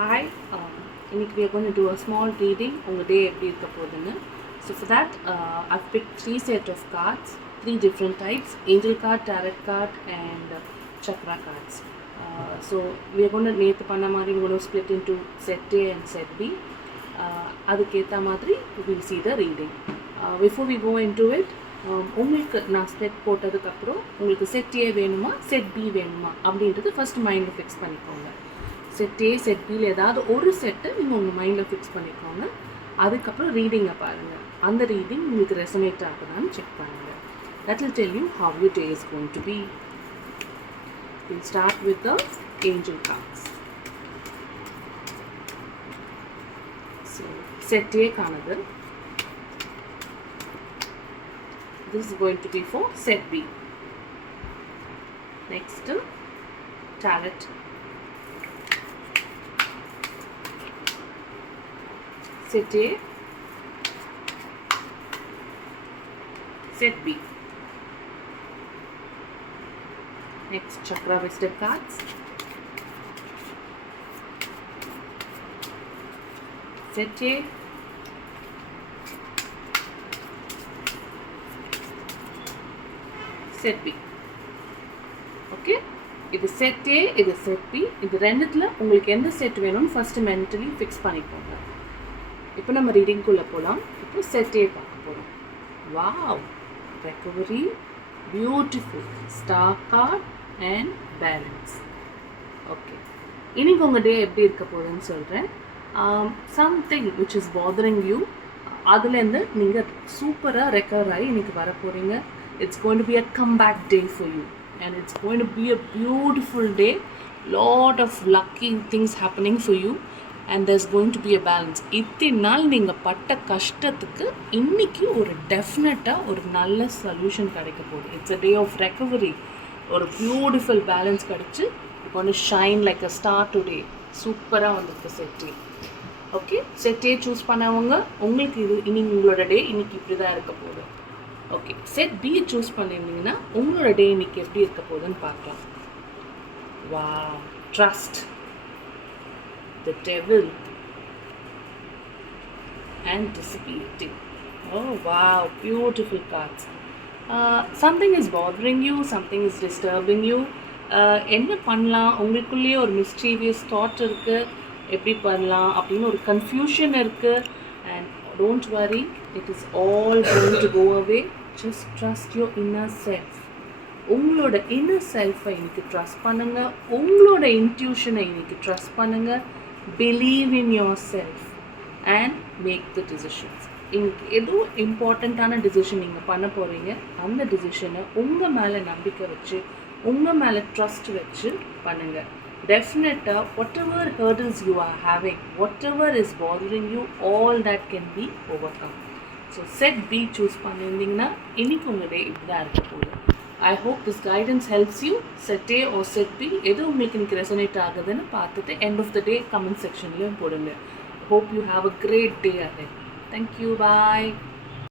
Hi, இன்னைக்கு we are going to do a small reading உங்கள் டே எப்படி இருக்க போகுதுன்னு. So for that, I've picked 3 sets of cards, 3 different types, angel card, tarot card and chakra cards. So we are going to நேற்று பண்ண மாதிரி we're going to split into set A and set B. அதுக்கேற்ற மாதிரி we will see the reading. Before we go into it, உங்களுக்கு நான் செட் போட்டதுக்கப்புறம் உங்களுக்கு செட் ஏ வேணுமா செட் பி வேணுமா அப்படின்றது ஃபஸ்ட் மைண்டில் ஃபிக்ஸ் பண்ணிக்கோங்க. செட் ஏ செட் பியில் ஏதாவது ஒரு செட்டு நீங்கள் உங்கள் மைண்டில் ஃபிக்ஸ் பண்ணிக்கோங்க. அதுக்கப்புறம் ரீடிங்கை பாருங்கள், அந்த ரீடிங் உங்களுக்கு ரெசனேட் ஆகுதான்னு செக் பண்ணுங்கள். That will tell you how your day is going to be. Will start with the angel cards. So set ஏக்கானது. This is going to be for set B. Next, tarot. Set A, set B. Next, chakra wisdom cards. Set A, set B. Okay, இது set A, இது set B. இது ரெண்டுத்தில் உங்களுக்கு எந்த செட் வேணும்னு first mentally fix பண்ணிக்கோங்க. இப்போ நம்ம ரீடிங்குள்ளே போகலாம். இப்போ செட் ஏ பார்க்க போகிறோம். Wow, recovery, beautiful, star card and balance. Okay, இன்னைக்கு உங்கள் டே எப்படி இருக்க போகுதுன்னு சொல்கிறேன். Something which is bothering you, அதுலேருந்து நீங்கள் சூப்பராக ரெக்கவர் ஆகி இன்னைக்கு வர போகிறீங்க. It's going to be a comeback day for you, and it's going to be a beautiful day. Lot of lucky things happening for you, and there's going to be a balance. இத்தனை நாள் நீங்கள் பட்ட கஷ்டத்துக்கு இன்னைக்கு ஒரு டெஃபினட்டாக ஒரு நல்ல சொல்யூஷன் கிடைக்க போகுது. It's a day of recovery. ஒரு பியூட்டிஃபுல் பேலன்ஸ் கிடச்சி going to shine like a star today. சூப்பராக வந்துருக்கு செட்டே. ஓகே, செட்டே சூஸ் பண்ணவங்க உங்களுக்கு இது இன்னைக்கு உங்களோட டே இன்னைக்கு இப்படி தான் இருக்க போகுது. ஓகே, செட் பி சூஸ் பண்ணியிருந்தீங்கன்னா உங்களோட டே இன்னைக்கு எப்படி இருக்க போகுதுன்னு பார்க்கலாம். Wow, trust, the devil and disability. Oh wow, beautiful cards. Something is bothering you, something is disturbing you. என்ன பண்ணலாம், உங்களுக்குள்ளேயே ஒரு மிஸ்டீரியஸ் தாட் இருக்குது, எப்படி பண்ணலாம் அப்படின்னு ஒரு கன்ஃபியூஷன் இருக்குது. And don't worry, it is all going to go away. Just trust your inner self. உங்களோட இன்னர் செல்ஃபை இன்னைக்கு ட்ரஸ்ட் பண்ணுங்கள். உங்களோட இன்ட்யூஷனை இன்னைக்கு ட்ரஸ்ட் பண்ணுங்கள். Believe in your self and make the decisions. இன்னைக்கு ஏதோ இம்பார்ட்டண்ட்டான டிசிஷன் நீங்கள் பண்ண போகிறீங்க. அந்த டிசிஷனை உங்கள் மேலே நம்பிக்கை வச்சு, உங்கள் மேலே ட்ரஸ்ட் வச்சு பண்ணுங்கள். டெஃபினட்டாக whatever hurdles you are having, whatever is bothering you, all that can be overcome. So set B choose பண்ணியிருந்தீங்கன்னா இன்னைக்கு உங்கள் டே இப்படி தான் இருக்க போகுது. I hope this guidance helps you. Set A or set B எது உங்களுக்கு இன்னைக்கு ரெசனேட் ஆகுதுன்னு பார்த்துட்டு end of the day comment செக்ஷன்லேயும் போடுங்க. Hope you have a great day ahead. Thank you, bye.